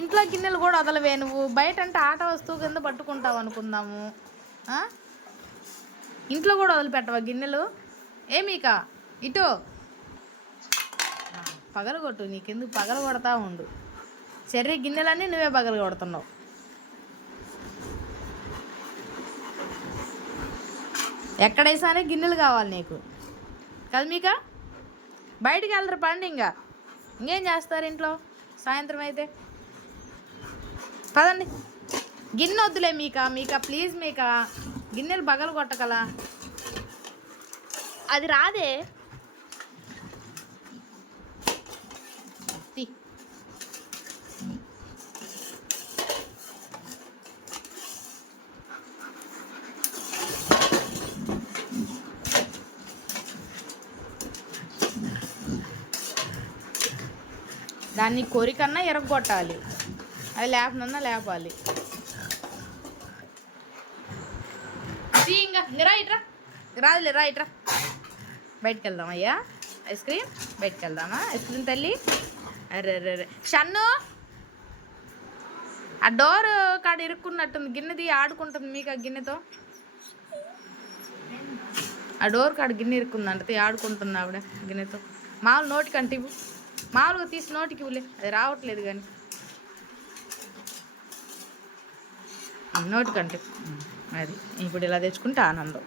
ఇంట్లో గిన్నెలు కూడా వదలవే నువ్వు. బయట అంటే ఆట వస్తువు కింద పట్టుకుంటావు అనుకుందాము. ఇంట్లో కూడా వదిలిపెట్టవా గిన్నెలు? ఏమీక ఇటు పగలగొట్టు. నీకెందుకు పగల కొడతా ఉండు. చెర్రీ గిన్నెలన్నీ నువ్వే పగల కొడుతున్నావు. ఎక్కడైసానే గిన్నెలు కావాలి నీకు కదా మీక? బయటికి వెళ్తారు పండి. ఇంకేం చేస్తారు ఇంట్లో సాయంత్రం అయితే? పదండి. గిన్నె వద్దులే మీక ప్లీజ్. గిన్నెలు పగలు కొట్టగలా? అది రాదే. దాన్ని కోరికన్నా ఎరగొట్టాలి, అది లేపనన్నా లేపాలి. ఇంకా ఇట్రా. రాదులే, రా ఇట్రా. బయటకు వెళ్దాం అయ్యా. ఐస్ క్రీమ్ బయటకు వెళ్దామా? ఐస్ క్రీమ్ తల్లి. అరే షన్ను, ఆ డోర్ కాడ ఇరుక్కున్నట్టుంది. గిన్నెది ఆడుకుంటుంది మీకు. ఆ గిన్నెతో ఆ డోర్ కాడ గిన్నె ఇరుక్కుందంటే ఆడుకుంటుంది ఆవిడ గిన్నెతో. మామూలు నోటికి ఇవ్వు. మామూలుగా తీసి నోటికి ఇవ్వలే, అది రావట్లేదు కానీ నోటికంటే. అది ఇప్పుడు ఇలా తెచ్చుకుంటే ఆనందం.